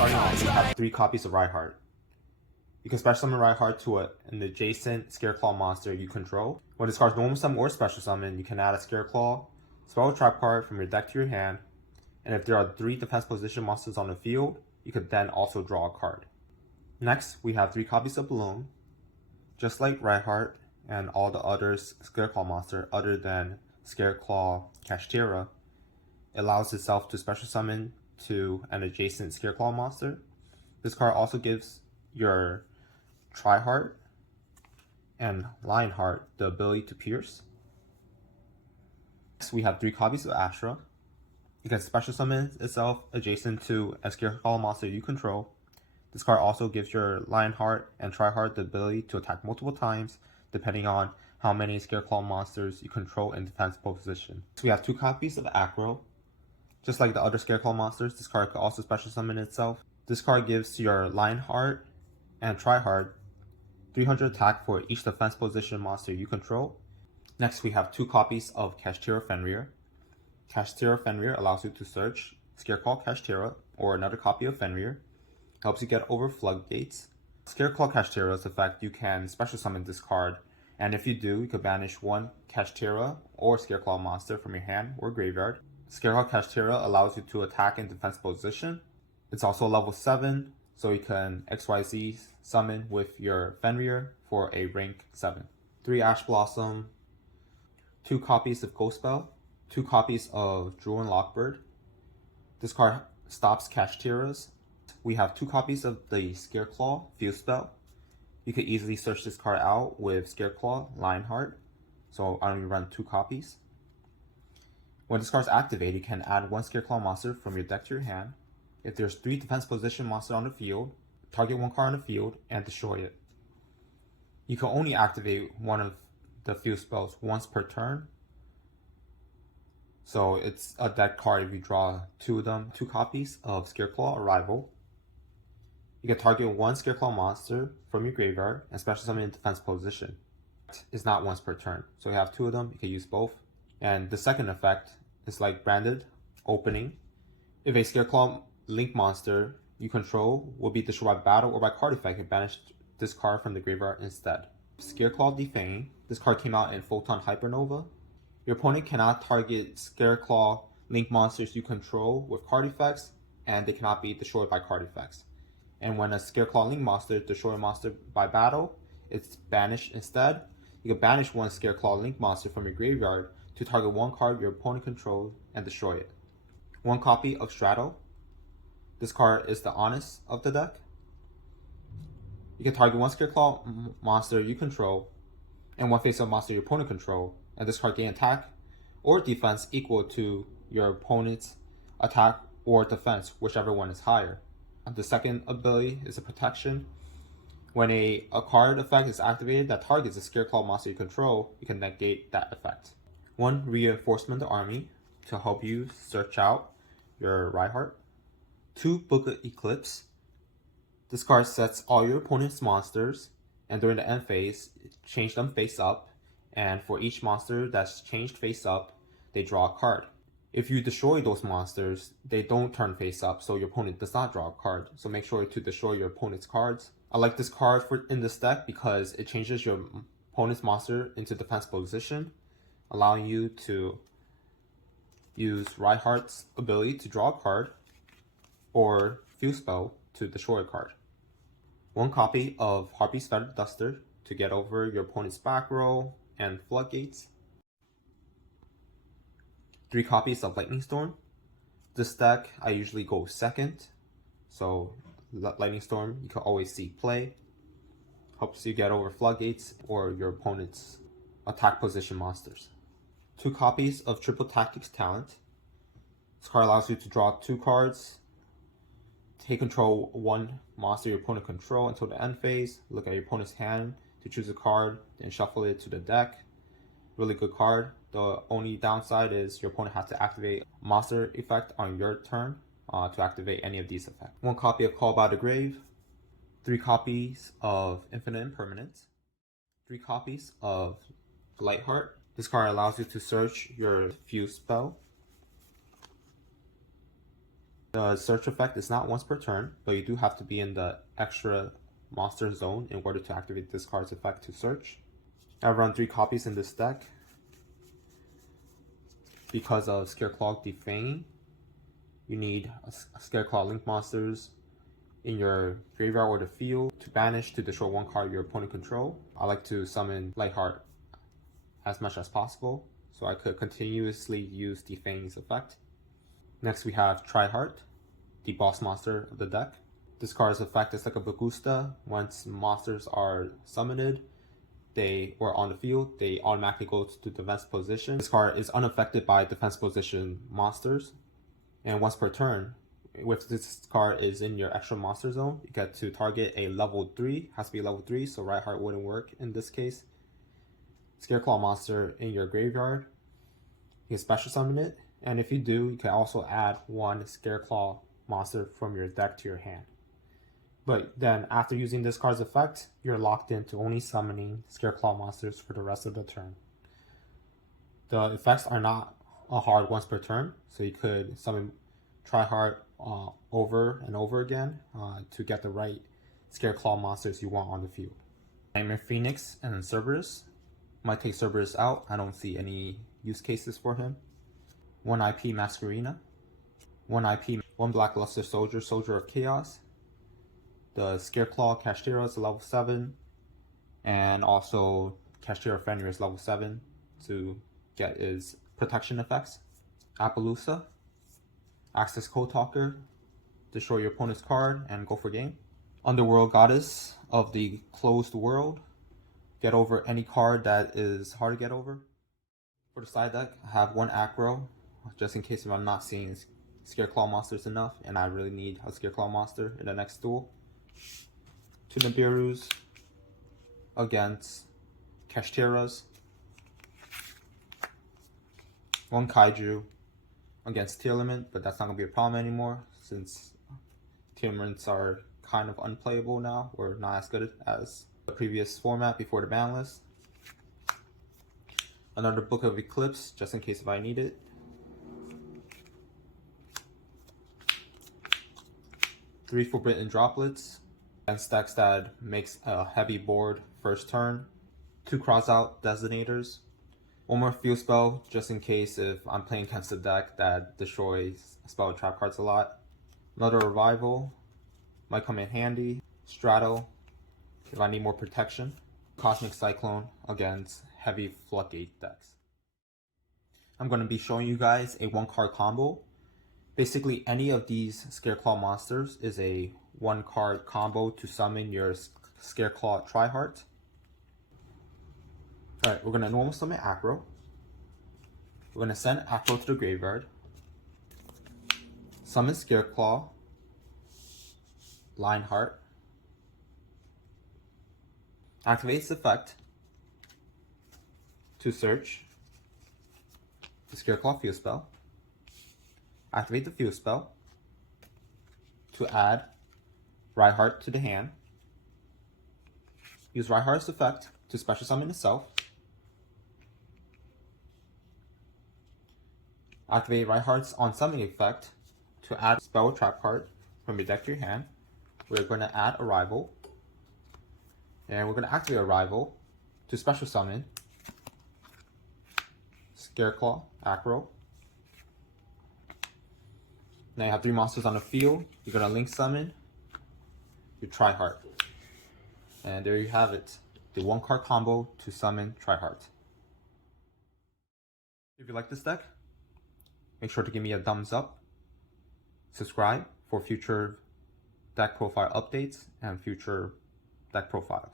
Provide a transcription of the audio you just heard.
Starting off, you have 3 copies of Reichheart. You can special summon Reichheart to an adjacent Scareclaw monster you control. When it discards normal summon or special summon, you can add a Scareclaw spell trap card from your deck to your hand, and if there are 3 defense position monsters on the field, you could then also draw a card. Next, we have 3 copies of Belone. Just like Reichheart and all the other Scareclaw monsters other than Scareclaw Kashtira, it allows itself to special summon to an adjacent Scareclaw monster. This card also gives your Tri-Heart and Light-Heart the ability to pierce. Next, we have 3 copies of Astra. You can special summon itself adjacent to a Scareclaw monster you control. This card also gives your Light-Heart and Tri-Heart the ability to attack multiple times, depending on how many Scareclaw monsters you control in defense position. So we have 2 copies of Acro. Just like the other Scareclaw monsters, this card could also special summon itself. This card gives your Light-Heart and Tri-Heart 300 attack for each defense position monster you control. Next, we have 2 copies of Kashtira Fenrir. Kashtira Fenrir allows you to search Scareclaw Kashtira or another copy of Fenrir. Helps you get over floodgates. Scareclaw Kashtira's effect, you can special summon this card, and if you do, you can banish 1 Kashtira or Scareclaw monster from your hand or graveyard. Scareclaw Kashtira allows you to attack in defense position. It's also level 7, so you can XYZ summon with your Fenrir for a rank 7. 3 Ash Blossom, 2 copies of Ghost Belle, 2 copies of Droll and Lockbird. This card stops Kashtira's. We have 2 copies of the Scareclaw Fuse Spell. You could easily search this card out with Scareclaw Light-Heart, so I only run 2 copies. When this card is activated, you can add 1 Scareclaw monster from your deck to your hand. If there's 3 defense position monsters on the field, target 1 card on the field and destroy it. You can only activate one of the Fuse spells once per turn, so it's a dead card if you draw 2 of them. 2 copies of Scareclaw Arrival. You can target 1 Scareclaw monster from your graveyard and special summon in defense position. It's not once per turn, so you have 2 of them, you can use both. And the second effect is like Branded Opening. If a Scareclaw Link monster you control will be destroyed by battle or by card effect, you banish this card from the graveyard instead. Scareclaw Defanging. This card came out in Photon Hybernova. Your opponent cannot target Scareclaw Link monsters you control with card effects, and they cannot be destroyed by card effects. And when a Scareclaw Link monster destroys a monster by battle, it's banished instead. You can banish 1 Scareclaw Link monster from your graveyard to target 1 card your opponent controls and destroy it. 1 copy of Straddle. This card is the honest of the deck. You can target 1 Scareclaw monster you control and 1 face-up monster your opponent control, and this card gain attack or defense equal to your opponent's attack or defense, whichever one is higher. The second ability is a protection. When a card effect is activated that targets a Scareclaw monster you control, you can negate that effect. 1 Reinforcement of the Army to help you search out your Reichheart. 2 Book of Eclipse. This card sets all your opponent's monsters, and during the end phase, change them face up, and for each monster that's changed face up, they draw a card. If you destroy those monsters, they don't turn face up, so your opponent does not draw a card. So make sure to destroy your opponent's cards. I like this card in this deck because it changes your opponent's monster into defense position, allowing you to use Reichheart's ability to draw a card or Fuse Spell to destroy a card. 1 copy of Harpie's Feather Duster to get over your opponent's back row and floodgates. 3 copies of Lightning Storm. This deck, I usually go second, so Lightning Storm, you can always see play. Helps you get over floodgates or your opponent's attack position monsters. 2 copies of Triple Tactics Talent. This card allows you to draw 2 cards, take control 1 monster your opponent control until the end phase, look at your opponent's hand to choose a card, then shuffle it to the deck. Really good card. The only downside is your opponent has to activate a monster effect on your turn to activate any of these effects. 1 copy of Call by the Grave, 3 copies of Infinite Impermanence, 3 copies of Light-Heart. This card allows you to search your Fuse spell. The search effect is not once per turn, but you do have to be in the extra monster zone in order to activate this card's effect to search. I run 3 copies in this deck because of Scareclaw Defanging. You need a Scareclaw Link monsters in your graveyard or the field to banish to destroy 1 card your opponent control. I like to summon Light-Heart as much as possible, so I could continuously use Defanging's effect. Next we have Tri-Heart, the boss monster of the deck. This card's effect is like a Bagusta. Once monsters are summoned, or on the field, they automatically go to defense position. This card is unaffected by defense position monsters. And once per turn, if this card is in your extra monster zone, you get to target a level 3, has to be level 3, so Reichheart wouldn't work in this case. Scareclaw monster in your graveyard, you can special summon it, and if you do, you can also add 1 Scareclaw monster from your deck to your hand. But then after using this card's effect, you're locked into only summoning Scareclaw monsters for the rest of the turn. The effects are not a hard once per turn, so you could summon Tri-Heart over and over again to get the right Scareclaw monsters you want on the field. Knightmare Phoenix and then Cerberus. Might take Cerberus out. I don't see any use cases for him. 1 IP Masquerena. 1 IP, 1 Blackluster Soldier, Soldier of Chaos. The Scareclaw Kashtira is level 7. And also Kashtira Fenrir is level 7 to get his protection effects. Apollousa. Accesscode Talker. Destroy your opponent's card and go for game. Underworld Goddess of the Closed World. Get over any card that is hard to get over. For the side deck, I have 1 Acro, just in case if I'm not seeing Scareclaw monsters enough and I really need a Scareclaw monster in the next duel. 2 Nibiru's against Kashtiras. 1 Kaiju against Tearlament, but that's not going to be a problem anymore since Tearlaments are kind of unplayable now, or not as good as the previous format before the ban list. Another Book of Eclipse, just in case if I need it. 3 Forbidden Droplets, and stacks that makes a heavy board first turn. 2 Crossout Designators. 1 more field spell, just in case if I'm playing against a deck that destroys spell and trap cards a lot. Another Arrival, might come in handy. Straddle, if I need more protection. Cosmic Cyclone against heavy Floodgate decks. I'm going to be showing you guys a 1-card combo. Basically, any of these Scareclaw monsters is a 1-card combo to summon your Scareclaw Tri-Heart. Alright, we're going to normal summon Acro. We're going to send Acro to the graveyard. Summon Scareclaw Light-Heart. Activate its effect to search the Scareclaw field spell. Activate the field spell to add Reichheart to the hand. Use Reichheart's effect to special summon itself. Activate Reichheart's on summoning effect to add spell or trap card from your deck to your hand. We're going to add Arrival. And we're going to activate Arrival to special summon Scareclaw Acro. Now you have 3 monsters on the field. You're going to link summon your Tri-Heart. And there you have it. The 1-card combo to summon Tri-Heart. If you like this deck, make sure to give me a thumbs up. Subscribe for future deck profile updates and future deck profiles.